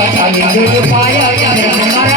I'm gonna go to the.